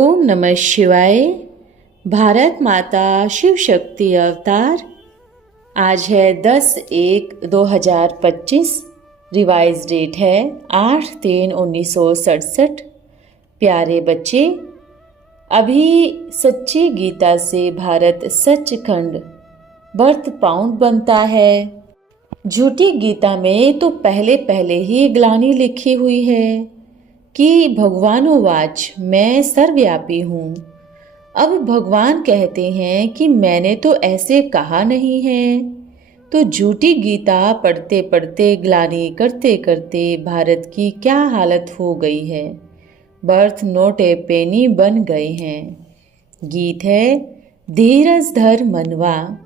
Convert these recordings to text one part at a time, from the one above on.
ओम नमः शिवाय। भारत माता शिव शक्ति अवतार। आज है 10/1/2025। रिवाइज डेट है 8/3/1967। प्यारे बच्चे, अभी सच्ची गीता से भारत सचखंड बर्थ पाउंड बनता है। झूठी गीता में तो पहले पहले ही ग्लानि लिखी हुई है कि भगवानुवाच मैं सर्वव्यापी हूँ। अब भगवान कहते हैं कि मैंने तो ऐसे कहा नहीं है। तो झूठी गीता पढ़ते पढ़ते ग्लानि करते करते भारत की क्या हालत हो गई है। बर्थ नोट ए पेनी बन गए हैं। गीत है धीरज धर मनवा।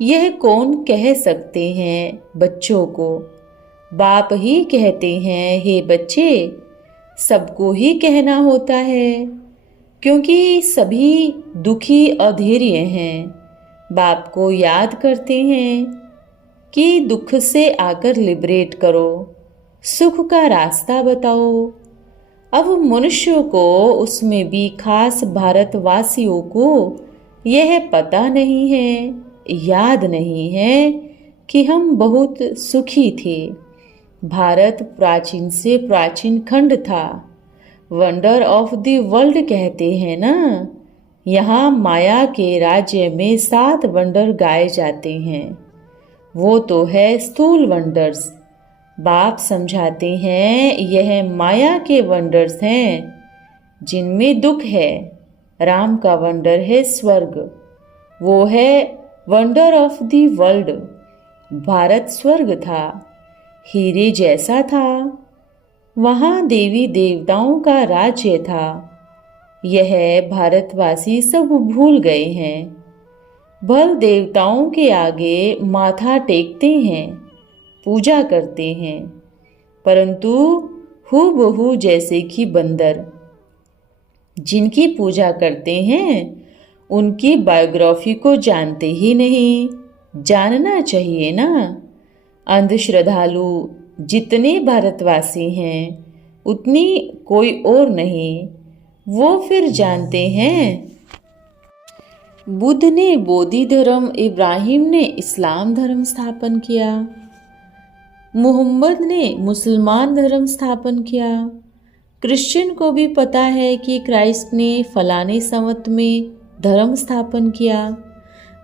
यह कौन कह सकते हैं बच्चों को? बाप ही कहते हैं, हे बच्चे सबको ही कहना होता है, क्योंकि सभी दुखी अधैर्य हैं। बाप को याद करते हैं कि दुख से आकर लिबरेट करो, सुख का रास्ता बताओ। अब मनुष्यों को, उसमें भी खास भारतवासियों को यह पता नहीं है, याद नहीं है कि हम बहुत सुखी थे। भारत प्राचीन से प्राचीन खंड था। वंडर ऑफ द वर्ल्ड कहते हैं ना। यहाँ माया के राज्य में 7 वंडर गाए जाते हैं। वो तो है स्थूल वंडर्स। बाप समझाते हैं यह माया के वंडर्स हैं जिनमें दुख है। राम का वंडर है स्वर्ग, वो है wonder of the world. Bharat स्वर्ग था, हीरे जैसा था। वहाँ देवी देवताओं का राज्य था। यह भारतवासी सब भूल गए हैं। बल देवताओं के आगे माथा टेकते हैं, पूजा करते हैं, परंतु हूबहू जैसे कि बंदर जिनकी पूजा करते हैं उनकी बायोग्राफी को जानते ही नहीं। जानना चाहिए ना। अंधश्रद्धालु जितने भारतवासी हैं उतनी कोई और नहीं। वो फिर जानते हैं बुद्ध ने बोधि धर्म, इब्राहिम ने इस्लाम धर्म स्थापन किया, मोहम्मद ने मुसलमान धर्म स्थापन किया। क्रिश्चियन को भी पता है कि क्राइस्ट ने फलाने संवत में धर्म स्थापन किया।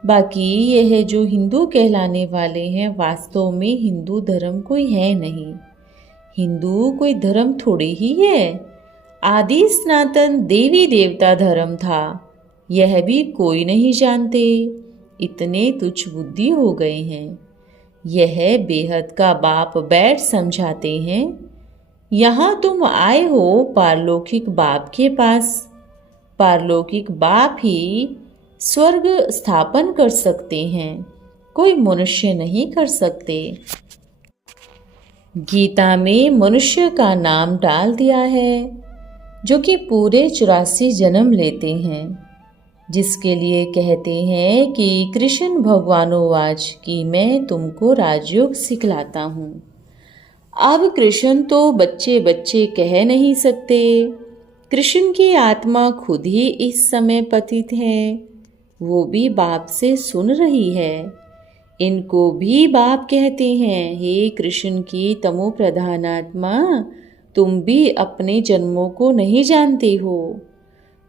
बाकी यह जो हिंदू कहलाने वाले हैं वास्तव में हिंदू धर्म कोई है नहीं। हिंदू कोई धर्म थोड़ी ही है। आदि सनातन देवी देवता धर्म था, यह भी कोई नहीं जानते। इतने तुच्छ बुद्धि हो गए हैं। यह बेहद का बाप बैठ समझाते हैं, यहाँ तुम आए हो पारलौकिक बाप के पास। पारलौकिक बाप ही स्वर्ग स्थापन कर सकते हैं, कोई मनुष्य नहीं कर सकते। गीता में मनुष्य का नाम डाल दिया है जो कि पूरे 84 जन्म लेते हैं, जिसके लिए कहते हैं कि कृष्ण भगवानोवाच कि मैं तुमको राजयोग सिखलाता हूँ। अब कृष्ण तो बच्चे बच्चे कह नहीं सकते। कृष्ण की आत्मा खुद ही इस समय पतित है, वो भी बाप से सुन रही है। इनको भी बाप कहते हैं, हे कृष्ण की तमो प्रधान आत्मा, तुम भी अपने जन्मों को नहीं जानते हो।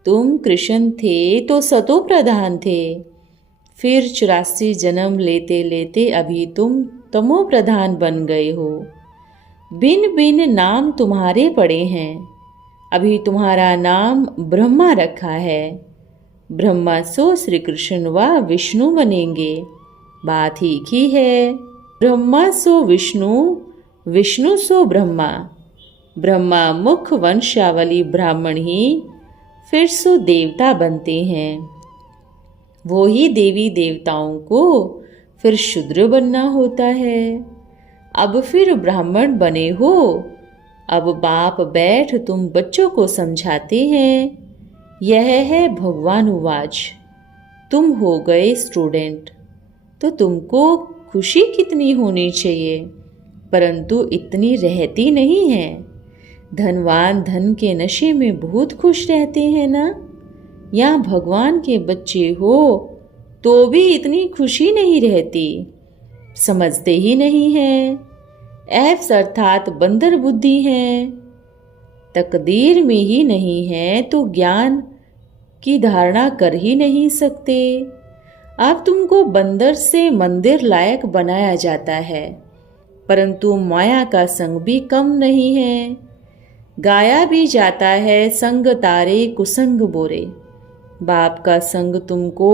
तुम कृष्ण थे तो सतो प्रधान थे, फिर 84 जन्म लेते लेते अभी तुम तमो प्रधान बन गए हो। भिन्न भिन्न नाम तुम्हारे पड़े हैं। अभी तुम्हारा नाम ब्रह्मा रखा है। ब्रह्मा सो श्री कृष्ण व विष्णु बनेंगे, बात ही की है। ब्रह्मा सो विष्णु, विष्णु सो ब्रह्मा। ब्रह्मा मुख वंशावली ब्राह्मण ही फिर सो देवता बनते हैं। वो ही देवी देवताओं को फिर शूद्र बनना होता है। अब फिर ब्राह्मण बने हो। अब बाप बैठ तुम बच्चों को समझाते हैं। यह है भगवानुवाच। तुम हो गए स्टूडेंट, तो तुमको खुशी कितनी होनी चाहिए। परंतु इतनी रहती नहीं है। धनवान धन के नशे में बहुत खुश रहते हैं ना। यहाँ भगवान के बच्चे हो तो भी इतनी खुशी नहीं रहती, समझते ही नहीं हैं। ऐप्स अर्थात बंदर बुद्धि है। तकदीर में ही नहीं है तो ज्ञान की धारणा कर ही नहीं सकते। अब तुमको बंदर से मंदिर लायक बनाया जाता है, परंतु माया का संग भी कम नहीं है। गाया भी जाता है संग तारे कुसंग बोरे। बाप का संग तुमको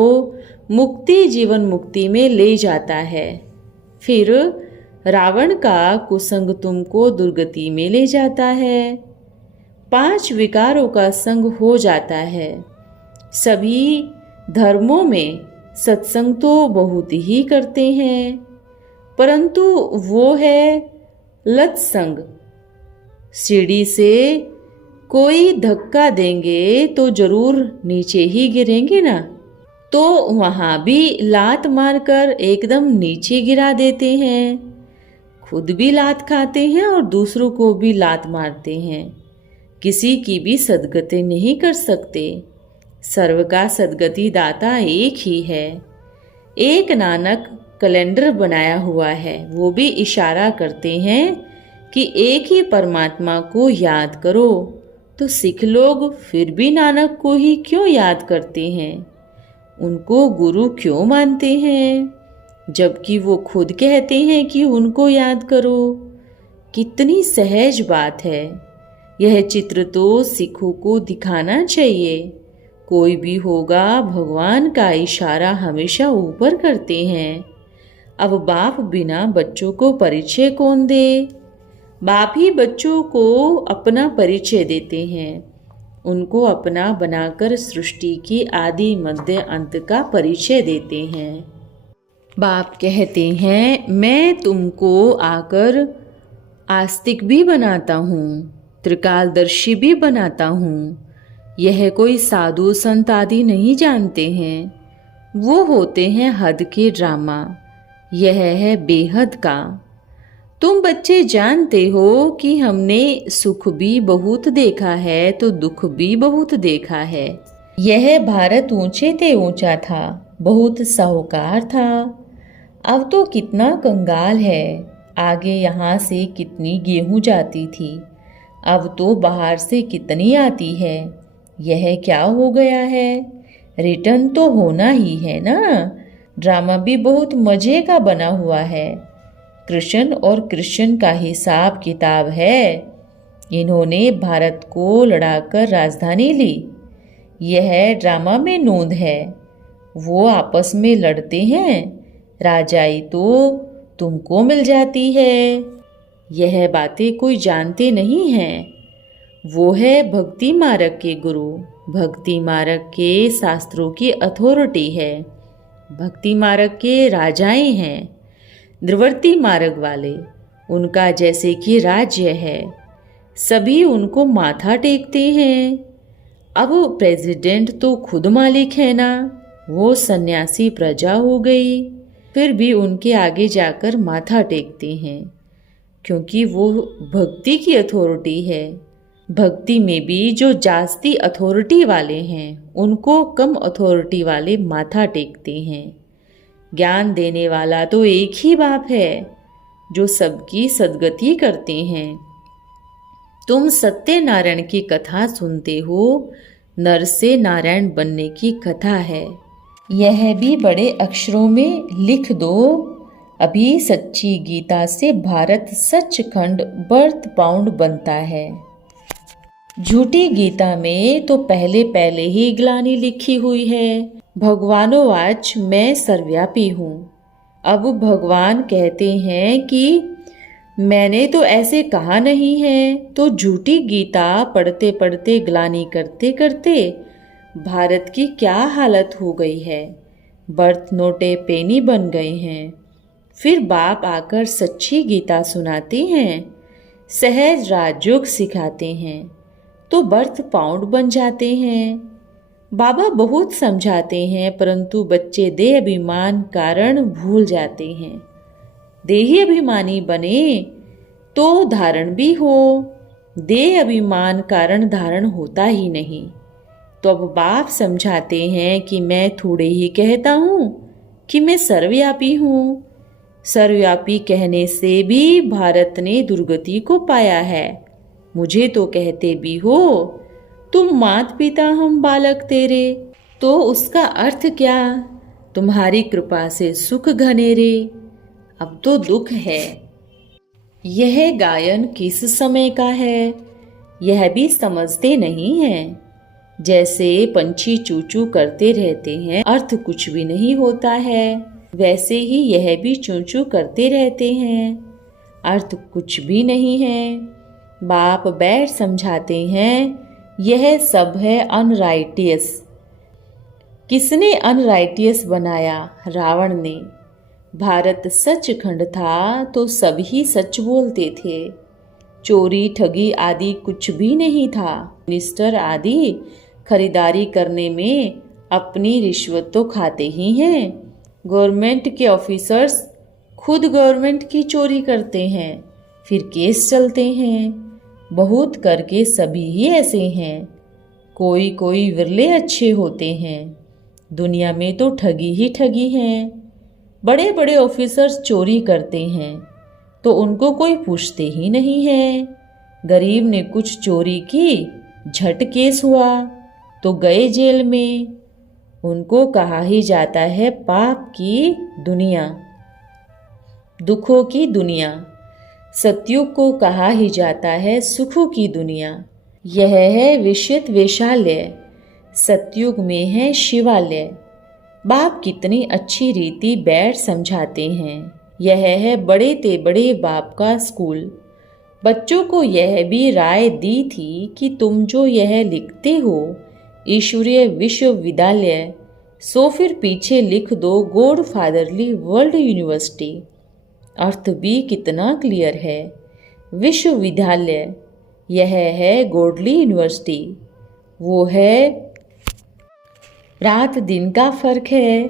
मुक्ति जीवन मुक्ति में ले जाता है, फिर रावण का कुसंग तुमको दुर्गति में ले जाता है। 5 विकारों का संग हो जाता है। सभी धर्मों में सत्संग तो बहुत ही करते हैं, परंतु वो है लत संग। सीढ़ी से कोई धक्का देंगे तो जरूर नीचे ही गिरेंगे ना, तो वहां भी लात मारकर एकदम नीचे गिरा देते हैं। खुद भी लात खाते हैं और दूसरों को भी लात मारते हैं। किसी की भी सदगति नहीं कर सकते। सर्व का सदगति दाता एक ही है। एक नानक कैलेंडर बनाया हुआ है, वो भी इशारा करते हैं कि एक ही परमात्मा को याद करो। तो सिख लोग फिर भी नानक को ही क्यों याद करते हैं? उनको गुरु क्यों मानते हैं, जबकि वो खुद कहते हैं कि उनको याद करो? कितनी सहज बात है। यह चित्र तो सिखों को दिखाना चाहिए। कोई भी होगा, भगवान का इशारा हमेशा ऊपर करते हैं। अब बाप बिना बच्चों को परिचय कौन दे? बाप ही बच्चों को अपना परिचय देते हैं। उनको अपना बनाकर सृष्टि की आदि मध्य अंत का परिचय देते हैं। बाप कहते हैं, मैं तुमको आकर आस्तिक भी बनाता हूँ, त्रिकालदर्शी भी बनाता हूँ। यह कोई साधु संत आदि नहीं जानते हैं, वो होते हैं हद के ड्रामा। यह है बेहद का। तुम बच्चे जानते हो कि हमने सुख भी बहुत देखा है तो दुख भी बहुत देखा है। यह भारत ऊंचे ते ऊंचा था, बहुत साहूकार था, अब तो कितना कंगाल है। आगे यहाँ से कितनी गेहूं जाती थी, अब तो बाहर से कितनी आती है। यह क्या हो गया है? रिटर्न तो होना ही है ना। ड्रामा भी बहुत मजे का बना हुआ है। कृष्ण और कृष्ण का हिसाब किताब है। इन्होंने भारत को लड़ाकर राजधानी ली, यह ड्रामा में नोंद है। वो आपस में लड़ते हैं, राजाई तो तुमको मिल जाती है। यह बातें कोई जानते नहीं हैं। वो है भक्ति मार्ग के गुरु, भक्ति मार्ग के शास्त्रों की अथॉरिटी है। भक्ति मार्ग के राजाएं हैं, निवृत्ति मार्ग वाले, उनका जैसे कि राज्य है, सभी उनको माथा टेकते हैं। अब प्रेसिडेंट तो खुद मालिक है ना, वो सन्यासी प्रजा हो गई, फिर भी उनके आगे जाकर माथा टेकते हैं, क्योंकि वो भक्ति की अथॉरिटी है। भक्ति में भी जो जास्ती अथॉरिटी वाले हैं, उनको कम अथॉरिटी वाले माथा टेकते हैं। ज्ञान देने वाला तो एक ही बाप है, जो सबकी सद्गति करते हैं। तुम सत्यनारायण की कथा सुनते हो, नर से नारायण बनने की कथा है। यह भी बड़े अक्षरों में लिख दो। अभी सच्ची गीता से भारत सचखंड बर्थ पाउंड बनता है। झूठी गीता में तो पहले पहले ही ग्लानि लिखी हुई है। भगवानोवाच मैं सर्वव्यापी हूँ। अब भगवान कहते हैं कि मैंने तो ऐसे कहा नहीं है, तो झूठी गीता पढ़ते पढ़ते ग्लानि करते करते भारत की क्या हालत हो गई है। बर्थ नोटे पेनी बन गए हैं। फिर बाप आकर सच्ची गीता सुनाते हैं, सहज राजयोग सिखाते हैं, तो बर्थ पाउंड बन जाते हैं। बाबा बहुत समझाते हैं, परंतु बच्चे देह अभिमान कारण भूल जाते हैं। देही अभिमानी बने तो धारण भी हो, देह अभिमान कारण धारण होता ही नहीं। तो अब बाप समझाते हैं कि मैं थोड़े ही कहता हूँ कि मैं सर्वव्यापी हूँ। सर्वव्यापी कहने से भी भारत ने दुर्गति को पाया है। मुझे तो कहते भी हो, तुम मात पिता हम बालक तेरे, तो उसका अर्थ क्या? तुम्हारी कृपा से सुख घनेरे, अब तो दुख है। यह गायन किस समय का है, यह भी समझते नहीं हैं। जैसे पंछी चू चू करते रहते हैं, अर्थ कुछ भी नहीं होता है, वैसे ही यह भी चू चू करते रहते हैं, अर्थ कुछ भी नहीं है। बाप बैठ समझाते हैं, यह सब है अनराइटियस। किसने अनराइटियस बनाया? रावण ने। भारत सचखंड था तो सभी सच बोलते थे। चोरी ठगी आदि कुछ भी नहीं था। मिनिस्टर आदि खरीदारी करने में अपनी रिश्वत तो खाते ही हैं। गवर्नमेंट के ऑफिसर्स खुद गवर्नमेंट की चोरी करते हैं, फिर केस चलते हैं। बहुत करके सभी ही ऐसे हैं, कोई कोई विरले अच्छे होते हैं। दुनिया में तो ठगी ही ठगी हैं। बड़े बड़े ऑफिसर्स चोरी करते हैं तो उनको कोई पूछते ही नहीं है। गरीब ने कुछ चोरी की, झट केस हुआ तो गए जेल में। उनको कहा ही जाता है पाप की दुनिया, दुखों की दुनिया। सतयुग को कहा ही जाता है सुखों की दुनिया। यह है विषित वेशालय, सतयुग में है शिवालय। बाप कितनी अच्छी रीति बैठ समझाते हैं। यह है बड़े ते बड़े बाप का स्कूल। बच्चों को यह भी राय दी थी कि तुम जो यह लिखते हो ईश्वरीय विश्वविद्यालय, सो फिर पीछे लिख दो गॉड फादरली वर्ल्ड यूनिवर्सिटी। अर्थ भी कितना क्लियर है। विश्वविद्यालय यह है गॉडली यूनिवर्सिटी, वो है रात दिन का फर्क है।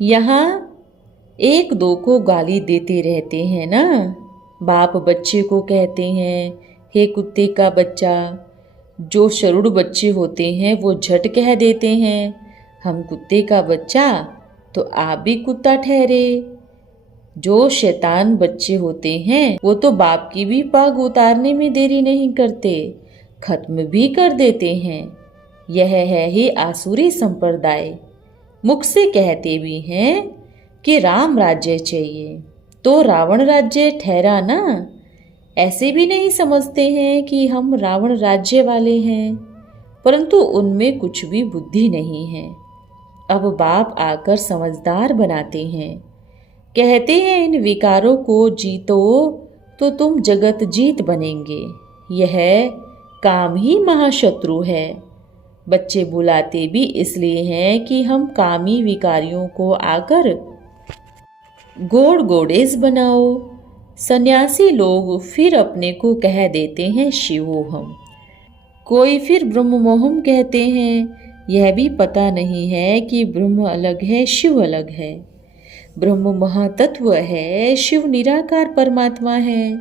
यहाँ एक दो को गाली देते रहते हैं ना। बाप बच्चे को कहते हैं, हे कुत्ते का बच्चा। जो शरुड़ बच्चे होते हैं वो झट कह देते हैं, हम कुत्ते का बच्चा, तो आप भी कुत्ता ठहरे। जो शैतान बच्चे होते हैं वो तो बाप की भी पग उतारने में देरी नहीं करते, खत्म भी कर देते हैं। यह है ही आसुरी संप्रदाय। मुख से कहते भी हैं कि राम राज्य चाहिए, तो रावण राज्य ठहरा ना। ऐसे भी नहीं समझते हैं कि हम रावण राज्य वाले हैं, परंतु उनमें कुछ भी बुद्धि नहीं है। अब बाप आकर समझदार बनाते हैं, कहते हैं इन विकारों को जीतो तो तुम जगत जीत बनेंगे। यह काम ही महाशत्रु है। बच्चे बुलाते भी इसलिए हैं कि हम कामी विकारियों को आकर गोड़ गोडेस बनाओ। सन्यासी लोग फिर अपने को कह देते हैं शिवोहम, कोई फिर ब्रह्मोहम कहते हैं। यह भी पता नहीं है कि ब्रह्म अलग है, शिव अलग है। ब्रह्म महातत्व है, शिव निराकार परमात्मा है।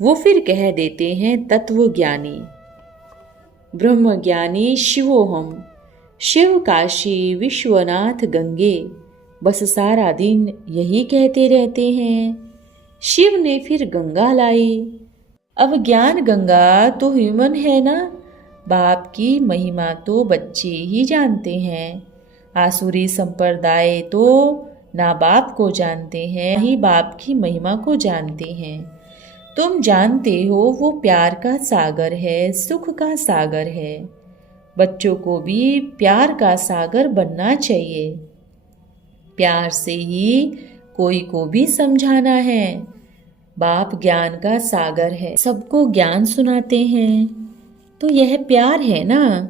वो फिर कह देते हैं तत्व ज्ञानी, ब्रह्म ज्ञानी शिवोहम। शिव काशी विश्वनाथ गंगे, बस सारा दिन यही कहते रहते हैं। शिव ने फिर गंगा लाई। अब ज्ञान गंगा तो ह्यूमन है ना। बाप की महिमा तो बच्चे ही जानते हैं। आसुरी संप्रदाय तो ना बाप को जानते हैं, ही बाप की महिमा को जानते हैं। तुम जानते हो वो प्यार का सागर है, सुख का सागर है। बच्चों को भी प्यार का सागर बनना चाहिए। प्यार से ही कोई को भी समझाना है। बाप ज्ञान का सागर है, सबको ज्ञान सुनाते हैं, तो यह प्यार है ना।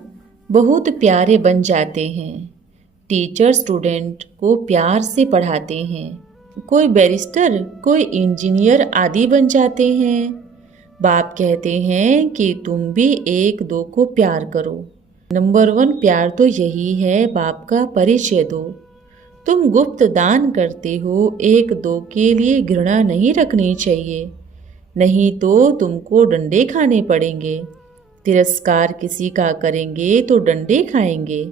बहुत प्यारे बन जाते हैं। टीचर स्टूडेंट को प्यार से पढ़ाते हैं। कोई बैरिस्टर, कोई इंजीनियर आदि बन जाते हैं। बाप कहते हैं कि तुम भी एक दो को प्यार करो। नंबर 1 प्यार तो यही है, बाप का परिचय दो। तुम गुप्त दान करते हो, एक दो के लिए घृणा नहीं रखनी चाहिए। नहीं तो तुमको डंडे खाने पड़ेंगे। तिरस्कार किसी का करेंगे तो डंडे खाएंगे।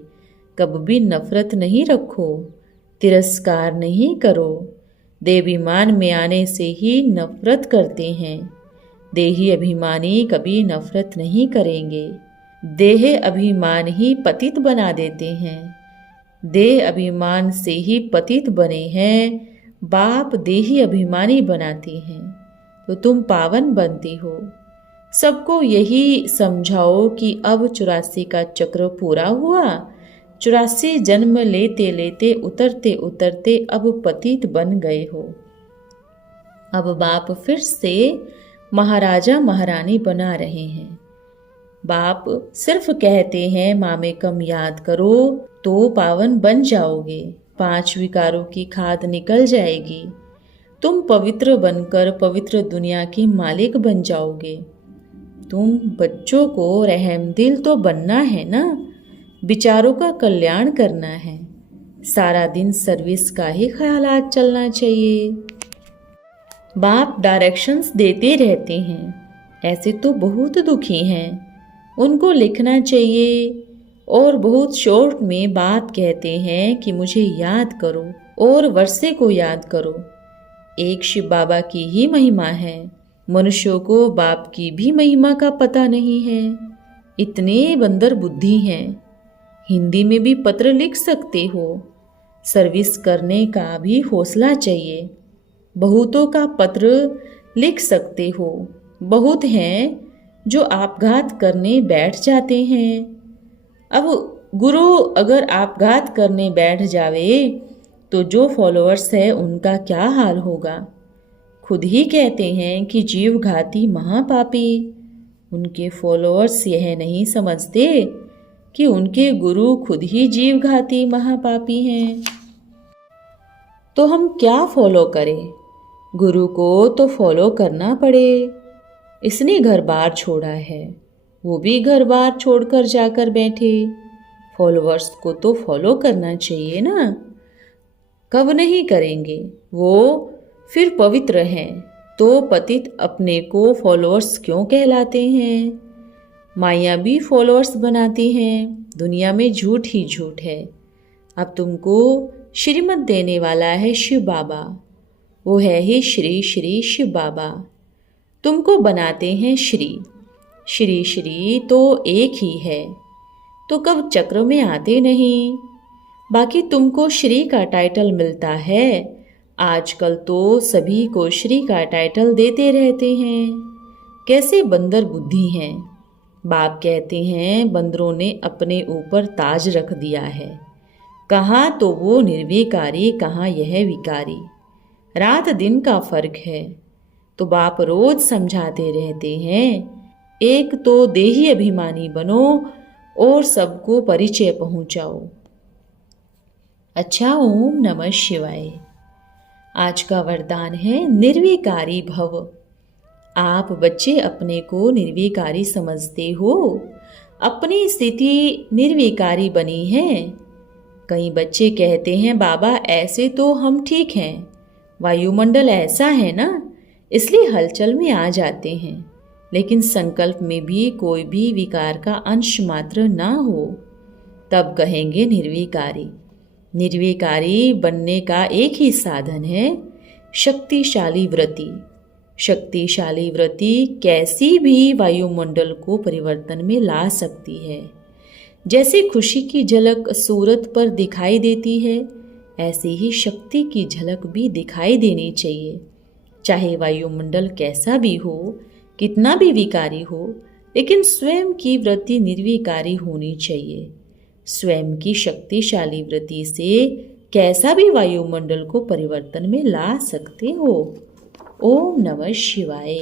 कभी नफरत नहीं रखो, तिरस्कार नहीं करो। देवाभिमान में आने से ही नफरत करते हैं। देही अभिमानी कभी नफरत नहीं करेंगे। देह अभिमान ही पतित बना देते हैं। देह अभिमान से ही पतित बने हैं। बाप देही अभिमानी बनाते हैं तो तुम पावन बनती हो। सबको यही समझाओ कि अब 84 का चक्र पूरा हुआ। 84 जन्म लेते लेते उतरते उतरते अब पतित बन गए हो। अब बाप फिर से महाराजा महारानी बना रहे हैं। बाप सिर्फ कहते हैं मामेकम याद करो तो पावन बन जाओगे। 5 विकारों की खाद निकल जाएगी। तुम पवित्र बनकर पवित्र दुनिया के मालिक बन जाओगे। तुम बच्चों को रहमदिल तो बनना है ना, विचारों का कल्याण करना है। सारा दिन सर्विस का ही ख्यालात चलना चाहिए। बाप डायरेक्शंस देते रहते हैं। ऐसे तो बहुत दुखी हैं, उनको लिखना चाहिए। और बहुत शॉर्ट में बात कहते हैं कि मुझे याद करो और वर्षे को याद करो। एक शिव बाबा की ही महिमा है, मनुष्यों को बाप की भी महिमा का पता नहीं है। इतने बंदर बुद्धि हैं। हिंदी में भी पत्र लिख सकते हो। सर्विस करने का भी हौसला चाहिए। बहुतों का पत्र लिख सकते हो। बहुत हैं जो आपघात करने बैठ जाते हैं। अब गुरु अगर आपघात करने बैठ जावे तो जो फॉलोअर्स है उनका क्या हाल होगा। खुद ही कहते हैं कि जीव घाती महापापी। उनके फॉलोअर्स यह नहीं समझते कि उनके गुरु खुद ही जीव घाती महापापी हैं। तो हम क्या फॉलो करें? गुरु को तो फॉलो करना पड़े। इसने घर बार छोड़ा है, वो भी घर बार छोड़कर जाकर बैठे। फॉलोअर्स को तो फॉलो करना चाहिए ना। कब नहीं करेंगे? वो फिर पवित्र हैं तो पतित अपने को फॉलोअर्स क्यों कहलाते हैं? माया भी फॉलोअर्स बनाती हैं। दुनिया में झूठ ही झूठ है। अब तुमको श्रीमत देने वाला है शिव बाबा। वो है ही श्री श्री शिव बाबा। तुमको बनाते हैं श्री। श्री श्री तो एक ही है, तो कब चक्र में आते नहीं। बाकी तुमको श्री का टाइटल मिलता है। आजकल तो सभी को श्री का टाइटल देते रहते हैं। कैसे बंदर बुद्धि हैं। बाप कहते हैं बंदरों ने अपने ऊपर ताज रख दिया है। कहाँ तो वो निर्विकारी, कहाँ यह विकारी। रात दिन का फर्क है। तो बाप रोज समझाते रहते हैं, एक तो देही अभिमानी बनो और सबको परिचय पहुंचाओ। अच्छा, ओम नमः शिवाय। आज का वरदान है निर्विकारी भव। आप बच्चे अपने को निर्विकारी समझते हो। अपनी स्थिति निर्विकारी बनी है। कई बच्चे कहते हैं बाबा ऐसे तो हम ठीक हैं, वायुमंडल ऐसा है ना, इसलिए हलचल में आ जाते हैं। लेकिन संकल्प में भी कोई भी विकार का अंश मात्र ना हो, तब कहेंगे निर्विकारी। निर्विकारी बनने का एक ही साधन है शक्तिशाली वृत्ति। शक्तिशाली वृत्ति कैसी भी वायुमंडल को परिवर्तन में ला सकती है। जैसे खुशी की झलक सूरत पर दिखाई देती है, ऐसी ही शक्ति की झलक भी दिखाई देनी चाहिए। चाहे वायुमंडल कैसा भी हो, कितना भी विकारी हो, लेकिन स्वयं की वृत्ति निर्विकारी होनी चाहिए। स्वयं की शक्तिशाली वृत्ति से कैसा भी वायुमंडल को परिवर्तन में ला सकते हो। ओम नमः शिवाय।